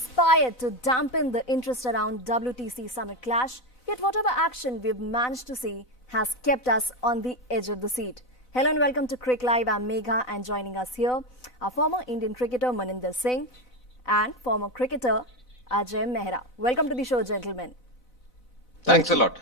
conspired to dampen the interest around WTC Summit Clash, yet whatever action we've managed to see has kept us on the edge of the seat. Hello and welcome to Cric Live. I'm Megha, and joining us here are former Indian cricketer Maninder Singh and former cricketer Ajay Mehra. Welcome to the show, gentlemen. Thanks a lot.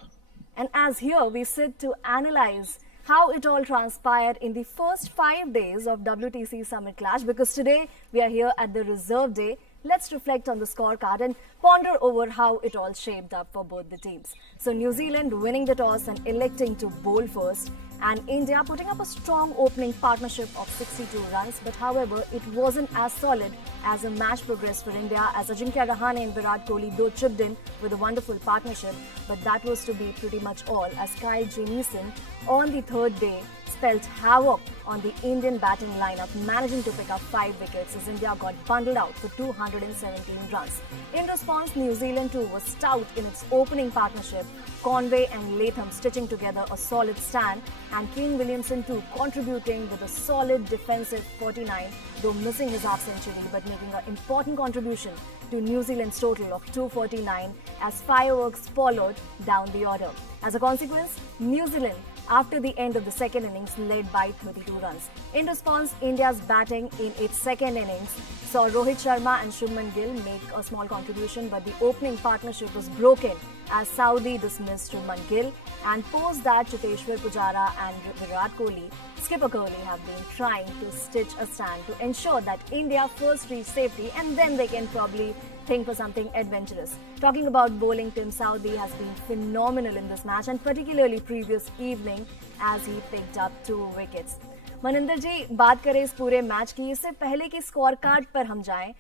And as here we sit to analyze how it all transpired in the first 5 days of WTC Summit Clash, because today we are here at the reserve day. Let's reflect on the scorecard and ponder over how it all shaped up for both the teams. So New Zealand winning the toss and electing to bowl first, and India putting up a strong opening partnership of 62 runs. But however, it wasn't as solid as the match progressed for India, as Ajinkya Rahane and Virat Kohli though chipped in with a wonderful partnership. But that was to be pretty much all, as Kyle Jamieson on the third day spelled havoc on the Indian batting lineup, managing to pick up 5 wickets as India got bundled out for 217 runs. In response, New Zealand too was stout in its opening partnership, Conway and Latham stitching together a solid stand, and Kane Williamson too contributing with a solid defensive 49, though missing his half-century but making an important contribution to New Zealand's total of 249 as fireworks followed down the order. As a consequence, New Zealand, after the end of the second innings, led by 32 runs. In response, India's batting in its second innings saw Rohit Sharma and Shubman Gill make a small contribution, but the opening partnership was broken as Saudi dismissed Shubman Gill, and post that Cheteshwar Pujara and Virat Kohli, skipper Kohli, have been trying to stitch a stand to ensure that India first reach safety and then they can probably think for something adventurous. Talking about bowling, Tim Southee has been phenomenal in this match, and particularly previous evening as he picked up 2 wickets. Maninder जी, बात करें इस पूरे match की, इससे पहले कि score card पर हम जाएं,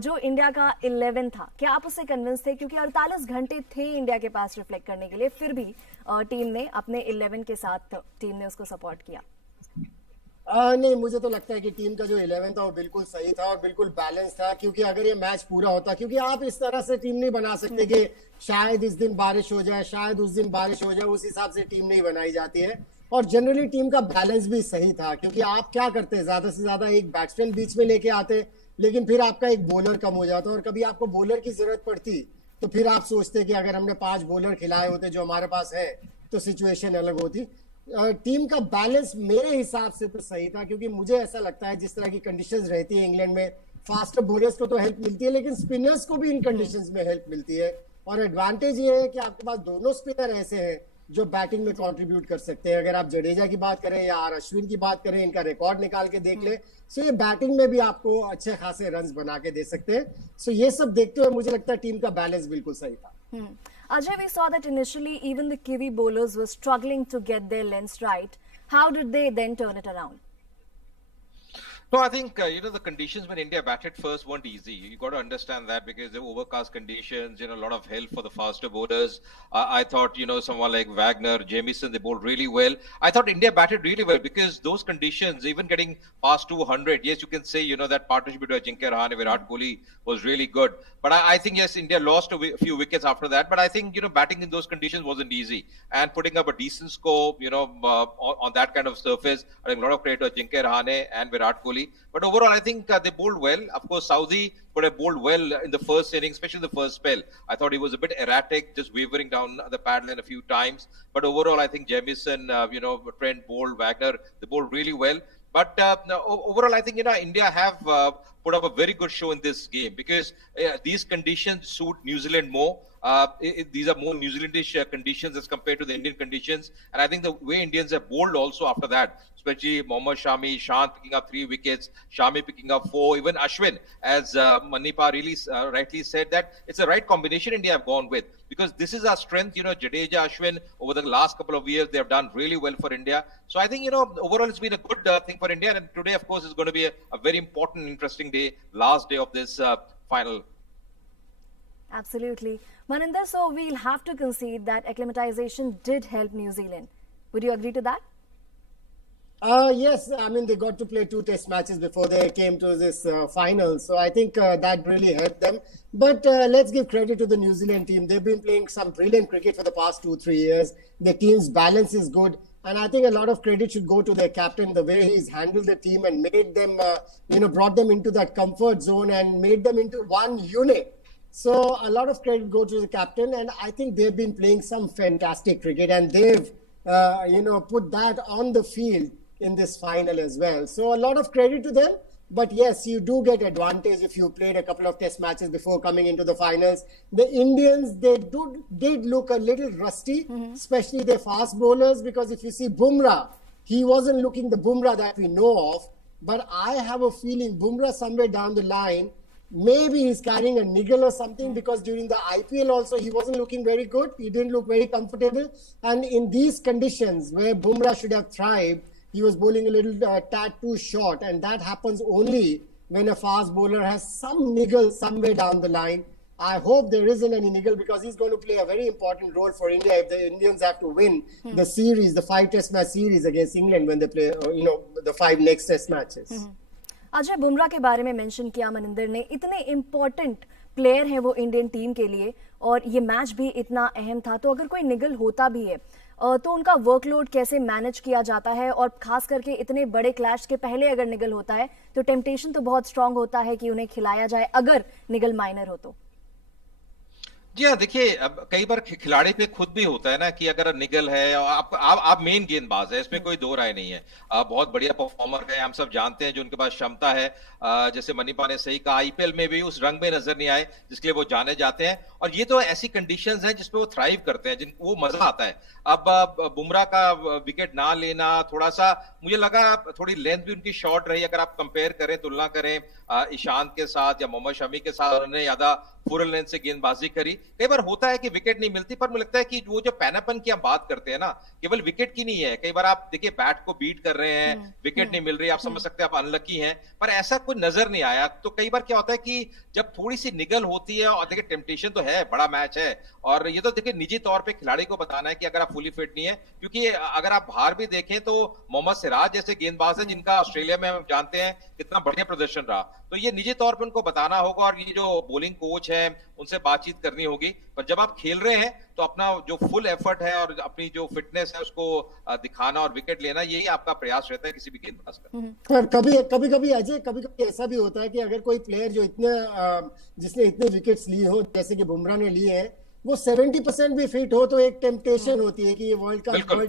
जो इंडिया का 11 था, क्या आप उससे कन्विंस थे? क्योंकि 48 घंटे थे इंडिया के पास रिफ्लेक्ट करने के लिए, फिर भी टीम ने अपने 11 के साथ टीम ने उसको सपोर्ट किया। नहीं, मुझे तो लगता है कि टीम का जो 11 था वो बिल्कुल सही था और बिल्कुल बैलेंस था, क्योंकि अगर ये मैच पूरा होता, क्योंकि आप इस तरह से टीम नहीं बना सकते कि शायद इस दिन बारिश हो जाए, शायद उस दिन बारिश हो जाए, उस हिसाब से टीम नहीं बनाई जाती है। और जनरली टीम का बैलेंस भी सही था, क्योंकि आप क्या करते हैं, ज्यादा से ज्यादा एक बैट्समैन बीच में लेके आते, लेकिन फिर आपका एक बॉलर कम हो जाता, और कभी आपको बॉलर की जरूरत पड़ती तो फिर आप सोचते कि अगर हमने 5 बॉलर खिलाए होते जो हमारे पास है तो सिचुएशन अलग होती। टीम का बैलेंस मेरे हिसाब से तो सही था, क्योंकि मुझे ऐसा लगता है जिस तरह की कंडीशंस रहती है इंग्लैंड में, फास्टर बॉलर्स को तो हेल्प मिलती है, लेकिन स्पिनर्स को भी इन कंडीशंस में हेल्प मिलती है। और एडवांटेज ये है कि आपके पास दोनों स्पिनर ऐसे हैं जो बैटिंग में कंट्रीब्यूट कर सकते हैं। अगर आप जडेजा की बात करें या अश्विन की बात करें, इनका रिकॉर्ड निकाल के देख ले, सो ये बैटिंग में भी आपको अच्छे खासे रन्स बना के दे सकते हैं। सो ये सब देखते हुए मुझे लगता है टीम का बैलेंस बिल्कुल सही था। Ajay, we saw that initially even the Kiwi bowlers were struggling to get their lengths right. How did they then turn it around? No, I think, the conditions when India batted first weren't easy. You got to understand that, because there were overcast conditions, a lot of help for the faster bowlers. I thought, someone like Wagner, Jamieson, they bowled really well. I thought India batted really well because those conditions, even getting past 200, yes, you can say, that partnership between Ajinkya Rahane and Virat Kohli was really good. But I think, yes, India lost a few wickets after that. But I think, batting in those conditions wasn't easy. And putting up a decent score, on that kind of surface, I think a lot of credit to Ajinkya Rahane and Virat Kohli. But overall, I think they bowled well. Of course, Southee could have bowled well in the first inning, especially the first spell. I thought he was a bit erratic, just wavering down the pad line a few times. But overall, I think Jamieson, Trent bowled, Wagner, they bowled really well. But overall, I think India have put up a very good show in this game, because these conditions suit New Zealand more. These are more New Zealandish conditions as compared to the Indian conditions. And I think the way Indians have bowled also after that, especially Mohammad Shami, Shant picking up 3 wickets, Shami picking up 4, even Ashwin, as Manipa really rightly said, that it's the right combination India have gone with, because this is our strength. Jadeja, Ashwin, over the last couple of years, they have done really well for India. So I think, overall it's been a good thing for India. And today, of course, is going to be a very important, interesting day, last day of this final. Absolutely. Maninder, so we'll have to concede that acclimatization did help New Zealand. Would you agree to that? Yes, I mean, they got to play 2 test matches before they came to this final. So I think that really helped them. But let's give credit to the New Zealand team. They've been playing some brilliant cricket for the past 2-3 years. The team's balance is good. And I think a lot of credit should go to their captain, the way he's handled the team and made them, brought them into that comfort zone and made them into one unit. So a lot of credit goes to the captain, and I think they've been playing some fantastic cricket, and they've put that on the field in this final as well. So a lot of credit to them. But yes, you do get advantage if you played a couple of test matches before coming into the finals. The Indians, did look a little rusty, especially their fast bowlers, because if you see Bumrah, he wasn't looking the Bumrah that we know of. But I have a feeling Bumrah somewhere down the line, maybe he's carrying a niggle or something, because during the IPL also he wasn't looking very good. He didn't look very comfortable. And in these conditions where Bumrah should have thrived, he was bowling a little tad too short. And that happens only when a fast bowler has some niggle somewhere down the line. I hope there isn't any niggle, because he's going to play a very important role for India if the Indians have to win the series, the 5 test match series against England when they play, the 5 next test matches. Ajay, Bumrah के बारे में mention किया मनिंदर ने, इतने important player हैं वो Indian team के लिए, और ये मैच भी इतना अहम था, तो अगर कोई निगल होता भी है तो उनका वर्कलोड कैसे मैनेज किया जाता है, और खास करके इतने बड़े क्लैश के पहले अगर निगल होता है तो टेम्पटेशन तो बहुत स्ट्रांग होता है कि उन्हें खिलाया जाए अगर निगल माइनर हो तो। जी हाँ, देखिए अब कई बार खिलाड़ी पे खुद भी होता है ना कि अगर निगल है और आप मेन गेंदबाज है, इसमें कोई दो राय नहीं है। बहुत बढ़िया परफॉर्मर है, हम सब जानते हैं जो उनके पास क्षमता है। जैसे मनीपा ने सही कहा, आईपीएल में भी उस रंग में नजर नहीं आए जिसके लिए वो जाने जाते हैं, और ये तो ऐसी कंडीशंस हैं जिसपे वो थ्राइव करते हैं, वो मजा आता है। अब बुमराह का विकेट ना लेना, थोड़ा सा मुझे लगा थोड़ी लेंथ भी उनकी शॉर्ट रही, अगर आप कंपेयर करें, तुलना करें ईशांत के साथ या मोहम्मद शमी के साथ, उन्होंने ज्यादा फुल लेंथ से गेंदबाजी करी। कई बार होता है कि विकेट नहीं मिलती, पर मुझे लगता है कि वो जो पैनापन की हम बात करते हैं ना, केवल विकेट की नहीं है। कई बार आप देखिए बैट को बीट कर रहे हैं, विकेट नहीं मिल रही, आप समझ सकते हैं आप अनलकी हैं, पर ऐसा कोई नजर नहीं आया। तो कई बार क्या होता है कि जब थोड़ी सी निगल होती है, और देखिए टेम्पटेशन तो है, बड़ा मैच है, और ये तो देखिए निजी तौर पे खिलाड़ी को बताना है कि अगर आप फुली फिट नहीं है, क्योंकि अगर आप बाहर भी देखें तो मोहम्मद सिराज जैसे गेंदबाज है जिनका ऑस्ट्रेलिया में हम जानते हैं कितना बढ़िया प्रदर्शन रहा, तो ये निजी तौर पे उनको बताना होगा, और ये जो बॉलिंग कोच है उनसे बातचीत करनी होगी। पर जब आप खेल रहे हैं तो अपना जो फुल एफर्ट है और अपनी जो फिटनेस है उसको दिखाना और विकेट लेना, यही आपका प्रयास रहता है किसी भी गेंदबाज का। कभी कभी अजय, कभी कभी ऐसा भी होता है कि अगर कोई प्लेयर जो जिसने इतने विकेट्स लिए हो, जैसे कि बुमराह ने लिए हैं, वो 70% भी फिट हो, तो एक टेम्पटेशन होती है कि ये वर्ल्ड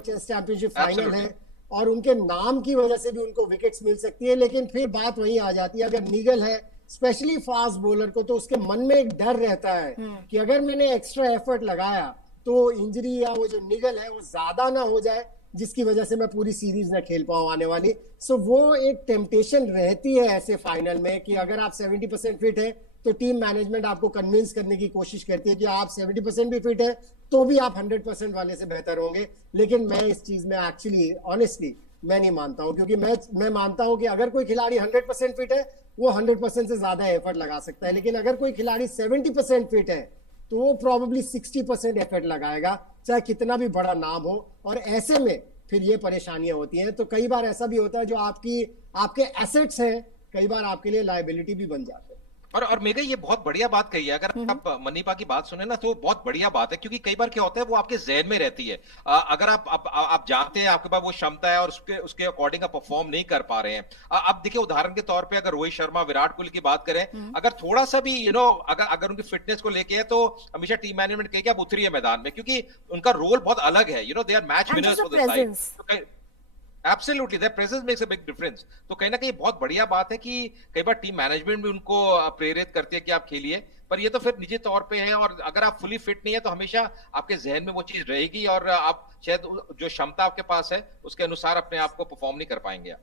टेस्ट चैंपियनशिप फाइनल है और उनके नाम की वजह से भी उनको विकेट्स मिल सकती है। लेकिन फिर बात वही आ जाती है, अगर निगल है स्पेशली फास्ट बॉलर को, तो उसके मन में एक डर रहता है कि अगर मैंने एक्स्ट्रा एफर्ट लगाया तो इंजरी या वो जो निगल है वो ज्यादा ना हो जाए, जिसकी वजह से मैं पूरी सीरीज ना खेल पाऊं आने वाली। सो वो एक टेम्पटेशन रहती है ऐसे फाइनल में कि अगर आप 70% फिट है तो टीम मैनेजमेंट आपको कन्विंस करने की कोशिश करती है कि आप 70% भी फिट है तो भी आप 100% वाले से बेहतर होंगे। लेकिन मैं इस चीज में एक्चुअली ऑनेस्टली मैं नहीं मानता हूं, क्योंकि मैं मानता हूं कि अगर कोई खिलाड़ी 100% फिट है वो 100% से ज्यादा एफर्ट लगा सकता है, लेकिन अगर कोई खिलाड़ी 70% फिट है तो वो प्रॉब्ली 60% एफर्ट लगाएगा, चाहे कितना भी बड़ा नाम हो, और ऐसे में फिर ये परेशानियां होती हैं। तो कई बार ऐसा भी होता है जो आपके एसेट्स हैं, कई बार आपके लिए लायबिलिटी भी बन जाते हैं। और मेघा ये बहुत बढ़िया बात कही है, अगर आप मनीपा की बात सुने ना तो बहुत बढ़िया बात है, क्योंकि कई बार क्या होता है वो आपके जहन में रहती है। अगर आप जानते हैं आपके पास वो क्षमता है और उसके अकॉर्डिंग आप परफॉर्म नहीं कर पा रहे हैं। अब देखिए उदाहरण के तौर पे अगर रोहित शर्मा, विराट कोहली की बात करें, अगर थोड़ा सा भी अगर उनकी फिटनेस को लेके है तो हमेशा टीम मैनेजमेंट कहेगी आप उतरिए मैदान में, क्योंकि उनका रोल बहुत अलग है। They are match winners for the side. Absolutely that presence makes a big difference. तो कहीं ना कहीं बहुत बढ़िया बात है कि कई बार टीम मैनेजमेंट भी उनको प्रेरित करती है कि आप खेलिए, पर ये तो फिर निजी तौर पे है, और अगर आप फुली फिट नहीं है तो हमेशा आपके जहन में वो चीज रहेगी, और आप शायद जो क्षमता आपके पास है उसके अनुसार अपने आप को परफॉर्म नहीं कर पाएंगे आप।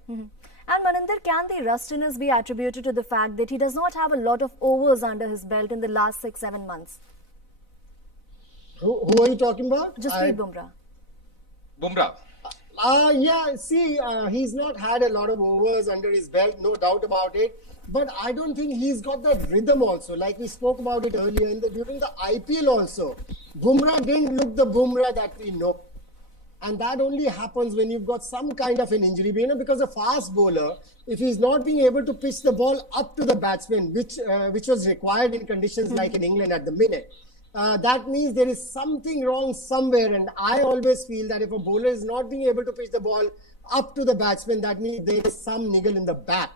And Maninder, can the rustiness be attributed to the fact that he does not have a lot of overs under his belt in the last 6-7 months? Who are you talking about? Jasprit Bumrah. Bumrah. He's not had a lot of overs under his belt, no doubt about it. But I don't think he's got that rhythm also. Like we spoke about it earlier, during the IPL also, Bumrah didn't look the Bumrah that we know. And that only happens when you've got some kind of an injury. Because a fast bowler, if he's not being able to pitch the ball up to the batsman, which was required in conditions like in England at the minute, that means there is something wrong somewhere. And I always feel that if a bowler is not being able to pitch the ball up to the batsman, that means there is some niggle in the back.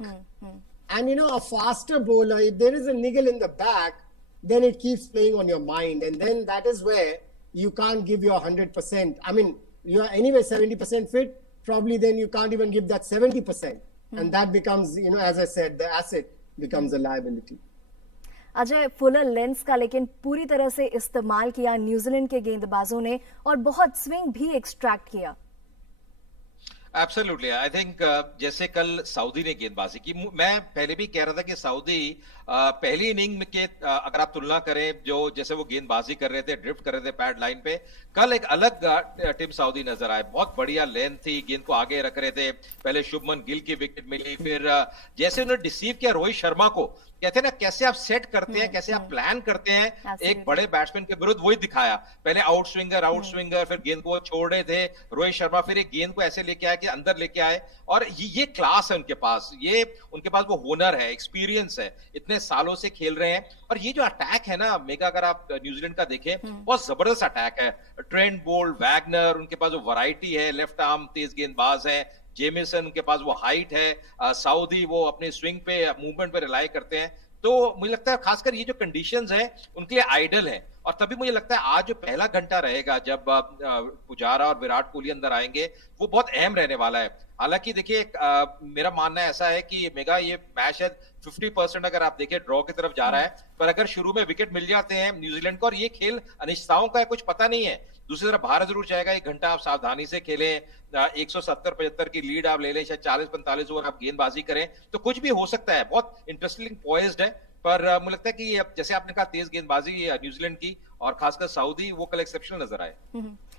And a faster bowler, if there is a niggle in the back, then it keeps playing on your mind. And then that is where you can't give your 100%. I mean, you are anyway 70% fit, probably then you can't even give that 70%. And that becomes, as I said, the asset becomes a liability. Ajay, Fuller lens का लेकिन पूरी तरह से इस्तेमाल किया New Zealand के गेंदबाजों ने और बहुत स्विंग भी एक्सट्रैक्ट किया। एब्सोल्युटली आई थिंक जैसे कल सऊदी ने गेंदबाजी की, मैं पहले भी कह रहा था कि सऊदी पहली इनिंग के अगर आप तुलना करें जो जैसे वो गेंदबाजी कर रहे थे, ड्रिफ्ट कर रहे थे पैड लाइन पे, कल एक अलग टीम सऊदी नजर आए। बहुत बढ़िया लेंथ थी, गेंद को आगे रख रहे थे, पहले शुभमन गिल की विकेट मिली, फिर जैसे उन्होंने डिसीव किया रोहित शर्मा को, कहते हैं ना कैसे आप सेट करते हैं, कैसे आप प्लान करते हैं एक बड़े बैट्समैन के विरुद्ध, वही दिखाया। पहले आउट स्विंगर, फिर गेंद को छोड़ रहे थे रोहित शर्मा, फिर एक गेंद को ऐसे लेके आए कि अंदर लेके आए, और ये क्लास है उनके पास, ये उनके पास वो हुनर है, एक्सपीरियंस है, इतने सालों से खेल रहे हैं। और ये जो अटैक है ना मेगा, अगर आप न्यूजीलैंड का देखें, बहुत जबरदस्त अटैक है। ट्रेंट बोल्ट, वैगनर, उनके पास जो वैरायटी है, लेफ्ट आर्म तेज गेंदबाज है, जेमिसन उनके पास वो हाइट है, सऊदी वो अपने स्विंग पे मूवमेंट पे रिलाई करते हैं। तो मुझे लगता है खासकर ये जो कंडीशंस हैं उनके लिए आइडल है, और तभी मुझे लगता है आज जो पहला घंटा रहेगा जब पुजारा और विराट कोहली अंदर आएंगे वो बहुत अहम रहने वाला है। हालांकि देखिए मेरा मानना ऐसा है कि मेगा ये मैच है 50% अगर आप देखें ड्रॉ की तरफ जा रहा है, पर अगर शुरू में विकेट मिल जाते हैं न्यूजीलैंड को, और ये खेल अनिश्चितताओं का है, कुछ पता नहीं है। दूसरी तरफ भारत जरूर चाहेगा एक घंटा आप सावधानी से खेलें, 170-75 की लीड आप ले लें, शायद 40-45 ओवर आप गेंदबाजी करें, तो कुछ भी हो सकता है। बहुत इंटरेस्टिंग पॉइज्ड है, पर मुझे लगता है कि जैसे आपने कहा तेज गेंदबाजी न्यूजीलैंड की और खासकर सऊदी, वो कल एक्सेप्शनल नजर आए।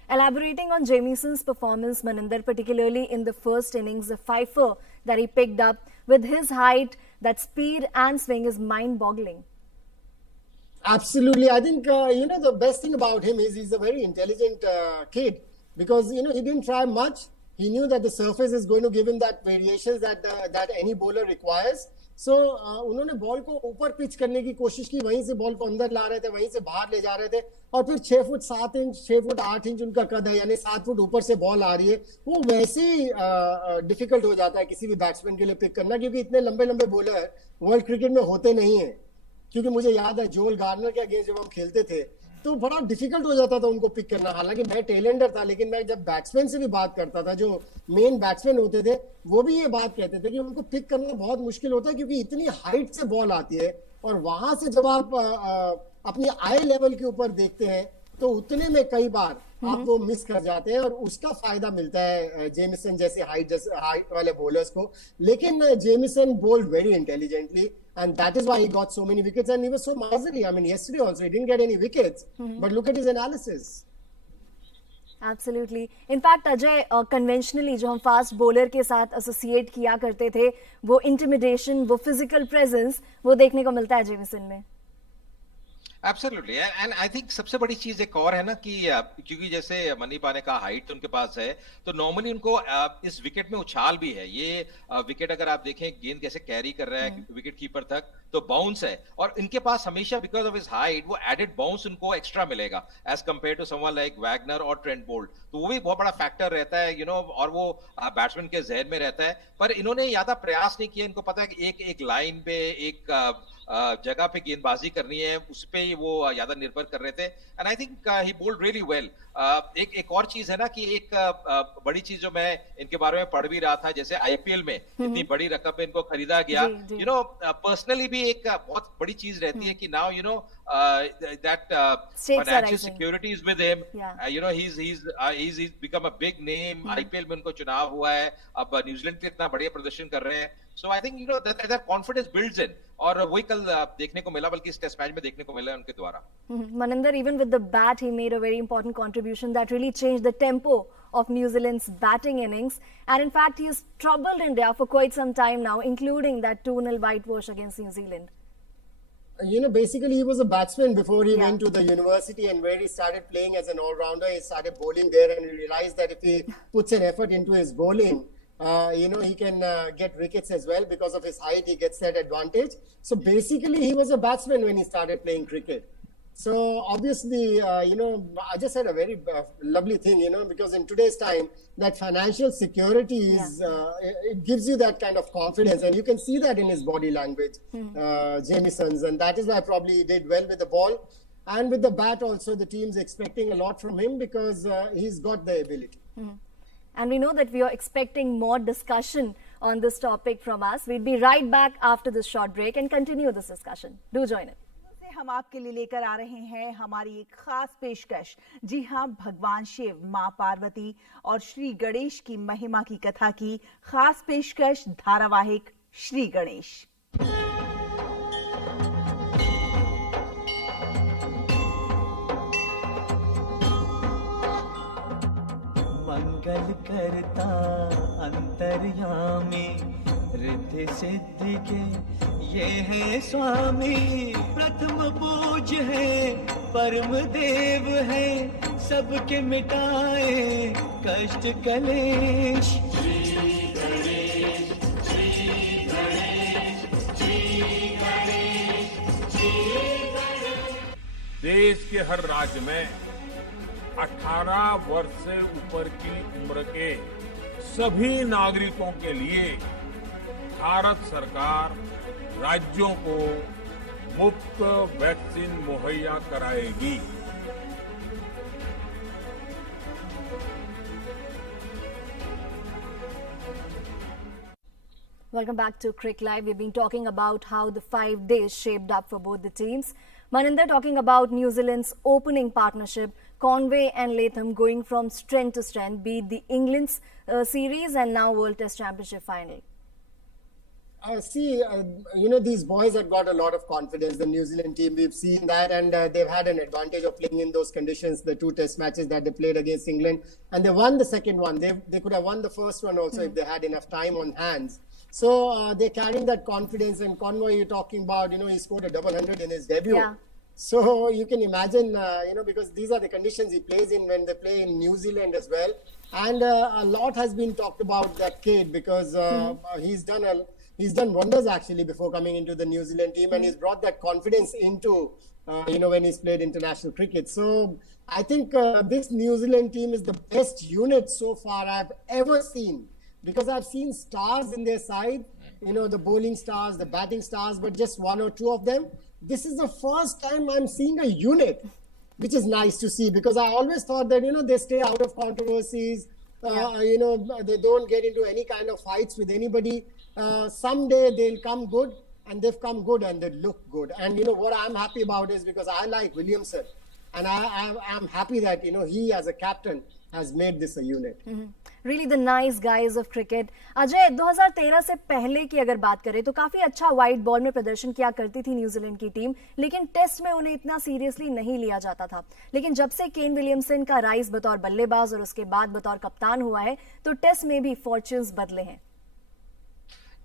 Elaborating on Jamison's performance, Maninder, particularly in the first innings, the fifer that he picked up with his height, that speed and swing is mind-boggling. Absolutely. I think, the best thing about him is he's a very intelligent kid, because, he didn't try much. He knew that the surface is going to give him that variations that any bowler requires. So, उन्होंने ball को ऊपर pitch करने की कोशिश की, वहीं से ball को अंदर ला रहे थे, वहीं से बाहर ले जा रहे थे, और फिर 6 फुट 7 इंच, 6 फुट 8 इंच उनका कद है, यानी 7 फुट ऊपर से बॉल आ रही है, वो वैसे ही डिफिकल्ट हो जाता है किसी भी बैट्समैन के लिए पिक करना, क्योंकि इतने लंबे लंबे बॉलर वर्ल्ड क्रिकेट में होते नहीं है। क्योंकि मुझे याद है जोल गार्नर के अगेंस्ट जब हम खेलते थे तो बड़ा डिफिकल्ट हो जाता था उनको पिक करना। हालांकि मैं टेलेंडर था, लेकिन मैं जब बैट्समैन से भी बात करता था, जो मेन बैट्समैन होते थे, वो भी ये बात कहते थे कि उनको पिक करना बहुत मुश्किल होता है, क्योंकि इतनी हाइट से बॉल आती है, और वहां से जब आप अपनी आई लेवल के ऊपर देखते हैं तो उतने में कई बार आप वो मिस कर जाते हैं, और उसका फायदा मिलता है जेमिसन जैसे हाइट वाले बॉलर्स को। लेकिन Jamieson bowled very intelligently, and that is why he got so many wickets, and he was so miserly. I mean, yesterday also he didn't get any wickets, but look at his analysis. Absolutely. In fact, Ajay, conventionally जो हम fast bowler के साथ associate किया करते थे, वो intimidation, वो physical presence, वो देखने को मिलता है जेमिसन में। एब्सोल्युटली, एंड आई थिंक सबसे बड़ी चीज एक और है ना कि क्योंकि जैसे मनीपा ने कहा हाइट उनके पास है, तो नॉर्मली उनको इस विकेट में उछाल भी है। ये विकेट अगर आप देखें गेंद कैसे कैरी कर रहा है विकेट कीपर तक, तो बाउंस है, और इनके पास हमेशा बिकॉज ऑफ हिज हाइट वो एडेड बाउंस उनको एक्स्ट्रा मिलेगा as compare to someone like Wagner और ट्रेंट बोल्ट। तो वो भी बहुत बड़ा फैक्टर रहता है, और वो बैट्समैन के जहन में रहता है। पर इन्होंने ज्यादा प्रयास नहीं किया, इनको पता है कि एक लाइन पे एक जगह पे गेंदबाजी करनी है, उस पे वो ज्यादा निर्भर कर रहे थे, and I think he bowled really well. एक और चीज है ना कि एक बड़ी चीज जो मैं इनके बारे में पढ़ भी रहा था, जैसे आईपीएल में इतनी बड़ी रकम पे इनको खरीदा गया, पर्सनली भी एक बहुत बड़ी चीज रहती है कि now that financial security is with him. He's become a big name. IPL में उनको चुनाव हुआ है, अब न्यूजीलैंड के इतना बढ़िया प्रदर्शन कर रहे हैं, so I think that confidence builds in, और वही कल देखने को मिला, बल्कि इस टेस्ट मैच में देखने को मिला उनके द्वारा। Maninder, even with the bat, he made a very important contribution that really changed the tempo of New Zealand's batting innings, and in fact he has troubled India for quite some time now, including that 2-0 whitewash against New Zealand. Basically he was a batsman before he went to the university, and where he started playing as an all-rounder, he started bowling there, and he realized that if he puts an effort into his bowling, he can get wickets as well. Because of his height, he gets that advantage. So basically he was a batsman when he started playing cricket. So obviously, Ajay said a very lovely thing, because in today's time, that financial security is, it gives you that kind of confidence, and you can see that in his body language, Jamison's, and that is why probably he did well with the ball. And with the bat also, the team's expecting a lot from him because he's got the ability. And we know that we are expecting more discussion on this topic from us. We'll be right back after this short break and continue this discussion. Do join it. हम आपके लिए लेकर आ रहे हैं हमारी एक खास पेशकश। जी हाँ, भगवान शिव, माँ पार्वती और श्री गणेश की महिमा की कथा की खास पेशकश, धारावाहिक श्री गणेश। मंगल करता अंतर्यामी, रिद्धि सिद्धि के ये है स्वामी। प्रथम पूज है, परम देव है, सबके मिटाए कष्ट कलेश। श्री गणेश, श्री गणेश, श्री गणेश, श्री गणेश। देश के हर राज्य में 18 वर्ष से ऊपर की उम्र के सभी नागरिकों के लिए भारत सरकार राज्यों को मुफ्त वैक्सीन मुहैया कराएगी। Welcome back to Cric Live. We've been talking about how the 5 days shaped up for both the teams. Maninder talking about New Zealand's opening partnership, Conway and Latham going from strength to strength, be it the England's series and now World Test Championship final. These boys have got a lot of confidence. The New Zealand team, we've seen that, and they've had an advantage of playing in those conditions, the 2 test matches that they played against England, and they won the second one. They could have won the first one also if they had enough time on hands. So they're carrying that confidence, and Conway, you're talking about, he scored a double hundred in his debut. Yeah. So you can imagine, because these are the conditions he plays in when they play in New Zealand as well. And a lot has been talked about that kid because he's done wonders actually before coming into the New Zealand team, and he's brought that confidence into, when he's played international cricket. So I think this New Zealand team is the best unit so far I've ever seen, because I've seen stars in their side, the bowling stars, the batting stars, but just 1 or 2 of them. This is the first time I'm seeing a unit, which is nice to see, because I always thought that, they stay out of controversies, they don't get into any kind of fights with anybody. Someday they'll come good, and they've come good and they look good. And what I'm happy about is because I like Williamson, and I'm happy that he as a captain has made this a unit. Really the nice guys of cricket. Ajay, 2013 से पहले की अगर बात करें तो काफी अच्छा white ball में प्रदर्शन किया करती थी न्यूजीलैंड की टीम, लेकिन टेस्ट में उन्हें इतना सीरियसली नहीं लिया जाता था। लेकिन जब से केन विलियमसन का राइज बतौर बल्लेबाज और उसके बाद बतौर कप्तान हुआ है, तो टेस्ट में भी फॉर्च्यून्स बदले हैं।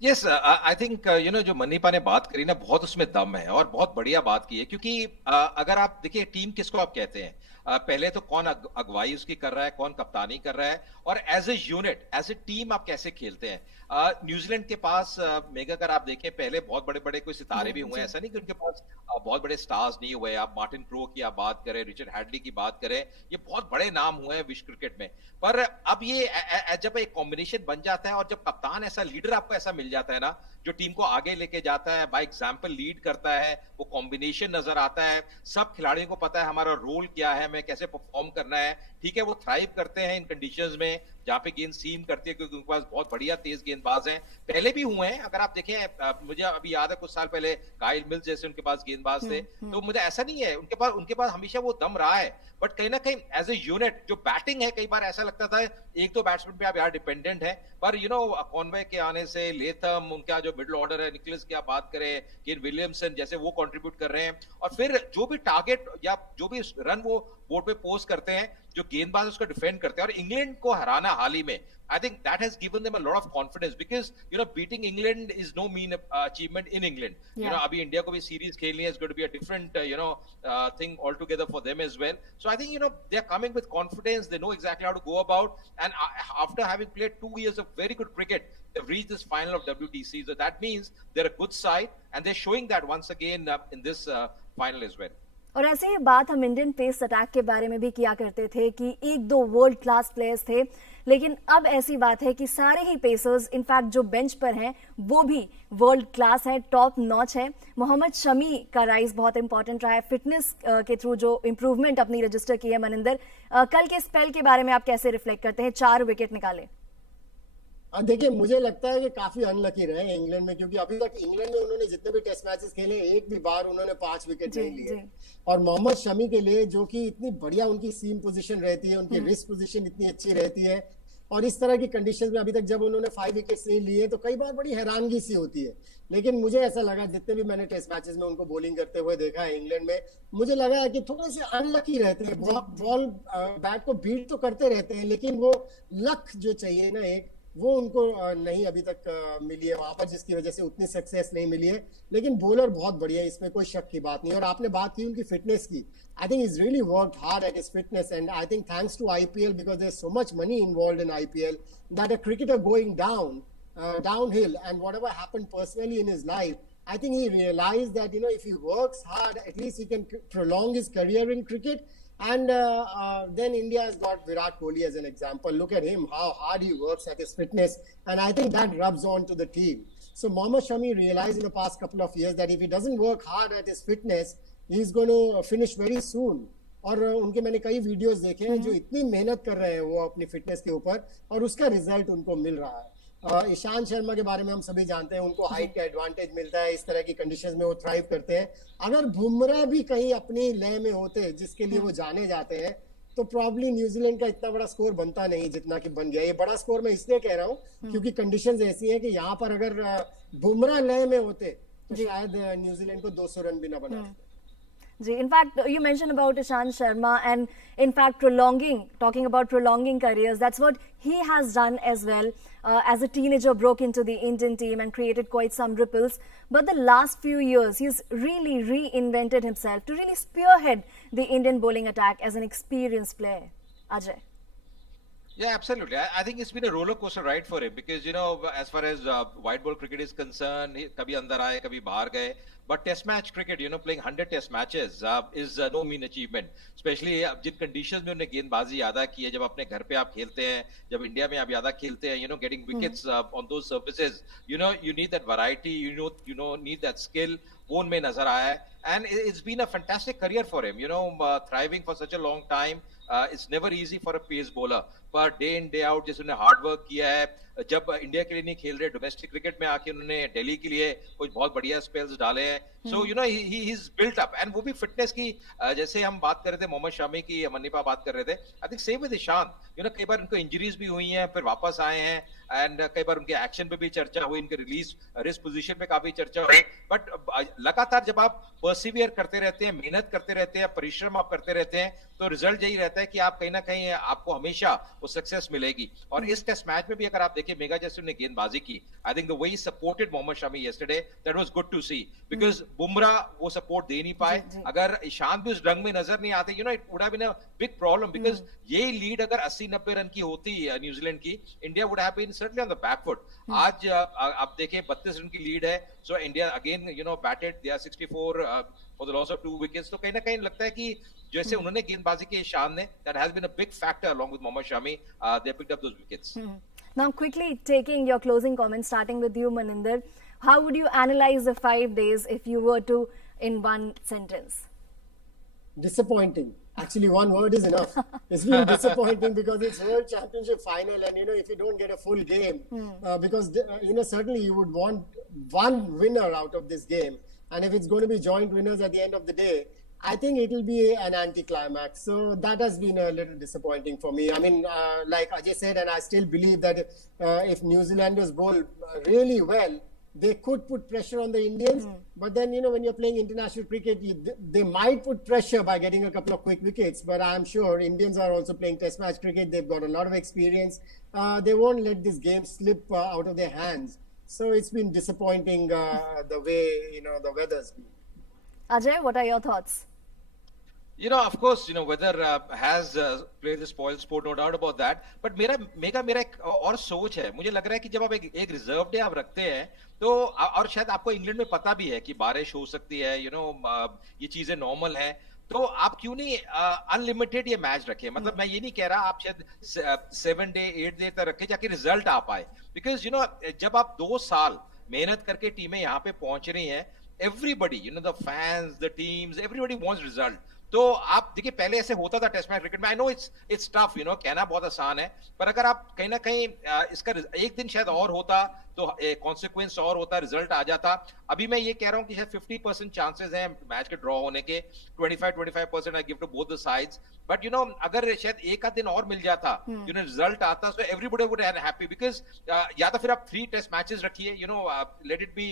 यस, आई थिंक जो मनीपा ने बात करी ना, बहुत उसमें दम है और बहुत बढ़िया बात की है, क्योंकि अगर आप देखिए टीम किसको आप कहते हैं, पहले तो कौन अगुवाई उसकी कर रहा है, कौन कप्तानी कर रहा है, और as a unit, as a team आप कैसे खेलते हैं। न्यूजीलैंड के पास मेगा अगर आप देखें, पहले बहुत बड़े बड़े कोई सितारे भी हुए हैं, ऐसा नहीं कि उनके पास बहुत बड़े स्टार्स नहीं हुए। आप मार्टिन क्रो की आप बात करें, रिचर्ड हैडली की बात करें, ये बहुत बड़े नाम हुए हैं विश्व क्रिकेट में। पर अब ये जब एक कॉम्बिनेशन बन जाता है और जब कप्तान ऐसा लीडर आपको ऐसा मिल जाता है ना, जो टीम को आगे लेके जाता है, बाय एग्जाम्पल लीड करता है, वो कॉम्बिनेशन नजर आता है, सब खिलाड़ियों को पता है हमारा रोल क्या है, हमें कैसे परफॉर्म करना है। ठीक है, वो थ्राइव करते हैं इन कंडीशंस में जहां पे गेंद सीम करती है, क्योंकि उनके पास बहुत बढ़िया तेज गेंदबाज हैं, पहले भी हुए हैं। अगर आप देखें, मुझे अभी याद है कुछ साल पहले काइल मिल्स जैसे उनके पास गेंदबाज थे, तो मुझे ऐसा नहीं है, उनके पास हमेशा वो दम रहा है। बट कहीं ना कहीं एज ए यूनिट जो बैटिंग है, कई बार ऐसा लगता था 1-2 बैट्समैन पे आप यार डिपेंडेंट है, पर कॉनवे के आने से, लेथम, उनका जो मिडिल ऑर्डर है, निकलस की आप बात करें, केन विलियमसन जैसे वो कंट्रीब्यूट कर रहे हैं, और फिर जो भी टारगेट या जो भी रन वो बोर्ड पे पोस्ट करते हैं, जो गेंदबाज उसको डिफेंड करते हैं, और इंग्लैंड को हराना हाल ही में, I think that has given them a lot of confidence, because beating England is no mean achievement in England. Yeah. अभी इंडिया को भी सीरीज खेलनी है, it's going to be a different thing altogether for them as well. So I think they are coming with confidence. They know exactly how to go about, and after having played 2 years of very good cricket, they've reached this final of WTC. So that means they're a good side, and they're showing that once again in this final as well. और ऐसे ही बात हम Indian pace attack के बारे में भी किया करते थे कि एक दो वर्ल्ड क्लास प्लेयर्स थे, लेकिन अब ऐसी बात है कि सारे ही पेसर्स इनफैक्ट जो बेंच पर हैं वो भी वर्ल्ड क्लास है, टॉप नॉच है। मोहम्मद शमी का राइज बहुत इंपॉर्टेंट रहा है, फिटनेस के थ्रू जो इंप्रूवमेंट अपनी रजिस्टर की है। मनिंदर, कल के स्पेल के बारे में आप कैसे रिफ्लेक्ट करते हैं? 4 विकेट निकाले। देखिए, मुझे लगता है कि काफी अनलकी रहे इंग्लैंड में, क्योंकि अभी तक इंग्लैंड में उन्होंने जितने भी टेस्ट मैचेस खेले एक भी बार उन्होंने 5 विकेट नहीं लिए। और मोहम्मद शमी के लिए, जो कि इतनी बढ़िया उनकी सीम पोजीशन रहती है, उनकी रिस्ट पोजीशन इतनी अच्छी रहती है, और इस तरह की कंडीशंस में अभी तक जब उन्होंने 5 विकेट्स नहीं लिए तो कई बार बड़ी हैरानगी सी होती है। लेकिन मुझे ऐसा लगा, जितने भी मैंने टेस्ट मैचेस में उनको बॉलिंग करते हुए देखा है इंग्लैंड में, मुझे लगा है कि थोड़े से अनलकी रहते हैं। बॉल बैट को बीट तो करते रहते हैं, लेकिन वो लक जो चाहिए ना एक, वो उनको नहीं अभी तक मिली है वहां पर, जिसकी वजह से उतनी सक्सेस नहीं मिली है। लेकिन बॉलर बहुत बढ़िया है, इसमें कोई शक की बात नहीं। और आपने बात की उनकी फिटनेस की, I think is really worked hard at his fitness, and I think thanks to IPL, because there is so much money involved in IPL, that a cricketer going downhill and whatever happened personally in his life, I think he realized that, if he works hard, at least he can prolong his career in cricket. And then India has got Virat Kohli as an example. Look at him, how hard he works at his fitness. And I think that rubs on to the team. So Mohammad Shami realized in the past couple of years that if he doesn't work hard at his fitness, he's going to finish very soon. और उनके मैंने कई videos देखे हैं जो इतनी मेहनत कर रहे हैं वो अपनी फिटनेस के ऊपर, और उसका रिजल्ट उनको मिल रहा है। ईशांत शर्मा के बारे में हम सभी जानते हैं, उनको हाइट का एडवांटेज मिलता है, इस तरह की कंडीशंस में वो थ्राइव करते हैं। अगर बुमराह भी कहीं अपनी लय में होते जिसके लिए वो जाने जाते हैं, तो प्रॉब्ली न्यूजीलैंड का इतना बड़ा स्कोर बनता नहीं जितना कि बन गया। ये बड़ा स्कोर मैं इसलिए कह रहा हूँ क्योंकि कंडीशंस ऐसी हैं कि यहाँ पर अगर बुमराह लय में होते तो शायद न्यूजीलैंड को 200 रन भी ना बना। In fact, you mentioned about Ishant Sharma, and in fact talking about prolonging careers, that's what he has done as well. As a teenager, broke into the Indian team and created quite some ripples. But the last few years, he's really reinvented himself to really spearhead the Indian bowling attack as an experienced player. Ajay. Yeah, absolutely. I think it's been a roller coaster ride for him because, as far as white ball cricket is concerned, kabhi andar aaye, kabhi bahar gaye. But test match cricket, playing 100 test matches is no mean achievement. Especially Jin conditions में उन्हें गेंदबाजी ज्यादा की है, जब अपने घर पे आप खेलते हैं, जब इंडिया में आप ज्यादा खेलते हैं, getting wickets on those surfaces, you need that variety, you need that skill. वो उनमें नजर आया है, and it's been a fantastic career for him. Thriving for such a long time. It's never easy for a pace bowler, पर day in day out जैसे उन्होंने hard work किया है, जब इंडिया के लिए नहीं खेल रहे, डोमेस्टिक क्रिकेट में आके उन्होंने दिल्ली के लिए कुछ बहुत बढ़िया स्पेल्स डाले हैं। So he is built up, and वो भी फिटनेस की, जैसे हम बात कर रहे थे मोहम्मद शमी की, मनीपा बात कर रहे थे, I think same with Ishant. कई बार उनको इंजरीज भी हुई हैं, फिर वापस आए हैं, एंड कई बार उनके एक्शन पे भी चर्चा हुई, इनके रिलीज रिस्ट पोजीशन पे काफी चर्चा हुई। बट लगातार जब आप परसिवियर करते रहते हैं, मेहनत करते रहते हैं, परिश्रम आप करते रहते हैं, तो रिजल्ट यही रहता है कि आप कहीं ना कहीं आपको हमेशा वो सक्सेस मिलेगी। और इस टेस्ट मैच में भी अगर आप देखिए, मेगा जैसे उन्हें गेंदबाजी की, I think the way he supported Mohammed Shami yesterday, that was good to see, because Bumrah वो सपोर्ट दे नहीं पाए। अगर ईशांत भी उस रंग में नजर नहीं आते, it would have been a big problem, because ये लीड अगर 80-90 रन की होती न्यूजीलैंड की, India would have been certainly on the back foot. आज आप देखें 32 रन की लीड है, so India again batted, they are 64 for the loss of 2 wickets. तो कहीं ना कहीं लगता है कि जैसे उन्होंने गेंदबाजी की ईशान ने, that has been a big factor along with Mohammad Shami, they picked up those wickets. Now quickly taking your closing comments, starting with you Maninder, how would you analyze the 5 days if you were to in one sentence? Disappointing. Actually, one word is enough. It's been disappointing because it's World Championship final, and if you don't get a full game, because certainly you would want one winner out of this game, and if it's going to be joint winners at the end of the day, I think it will be an anticlimax. So that has been a little disappointing for me. I mean, like Ajay said, and I still believe that if New Zealanders bowl really well, they could put pressure on the Indians. But then, when you're playing international cricket, they might put pressure by getting a couple of quick wickets. But I'm sure Indians are also playing test match cricket. They've got a lot of experience. They won't let this game slip out of their hands. So it's been disappointing the way, the weather's been. Ajay, what are your thoughts? Of course, weather has played the spoil sport, no doubt about that. But मेरा एक और सोच है, मुझे लग रहा है कि जब आप एक रिजर्व डे आप रखते हैं, तो और शायद आपको इंग्लैंड में पता भी है कि बारिश हो सकती है, ये चीजें नॉर्मल है, तो आप क्यों नहीं अनलिमिटेड ये मैच रखे? मतलब मैं ये नहीं कह रहा आप शायद 7 डे 8 डे तक रखे ताकि रिजल्ट आ पाए, बिकॉज जब आप 2 साल मेहनत करके टीमें यहाँ पे पहुंच रही हैं, everybody the fans, the teams, everybody wants result. तो आप देखिए पहले ऐसे होता था टेस्ट मैच क्रिकेट में, आई नो इट्स टफ, कहना बहुत आसान है, पर अगर आप कहीं ना कहीं इसका एक दिन शायद और होता तो कॉन्सिक्वेंस और होता, रिजल्ट आ जाता। अभी मैं ये कह रहा हूँ कि शायद 50% चांसेस हैं मैच के ड्रॉ होने के, 25% I give to both the sides, but अगर शायद एक आध दिन और मिल जाता, रिजल्ट आता, so everybody would happy, because या तो फिर आप 3 टेस्ट मैचेस रखिए, let it be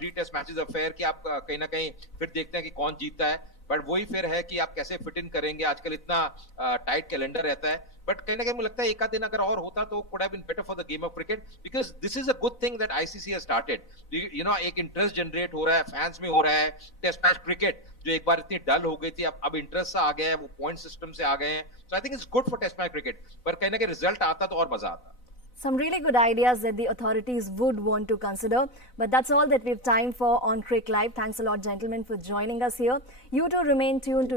3 test matches affair, कि आप कहीं ना कहीं फिर देखते हैं कि कौन जीतता है, बट वही फिर है कि आप कैसे फिट इन करेंगे, आजकल इतना टाइट कैलेंडर रहता है। बट कहीं ना कहीं मुझे लगता है एक आध दिन अगर और होता तो could have been better for the game of cricket, because this is a good thing that ICC has started. एक इंटरेस्ट जनरेट हो रहा है, फैंस में हो रहा है। टेस्ट मैच क्रिकेट जो एक बार इतनी डल हो गई थी, अब इंटरेस्ट आ गया है, वो पॉइंट सिस्टम से आ गए हैं, so I think it's good for test match cricket. पर कहीं ना कहीं रिजल्ट आता तो और मजा आता। Some really good ideas that the authorities would want to consider. But that's all that we have time for on Cric Live. Thanks a lot, gentlemen, for joining us here. You too remain tuned to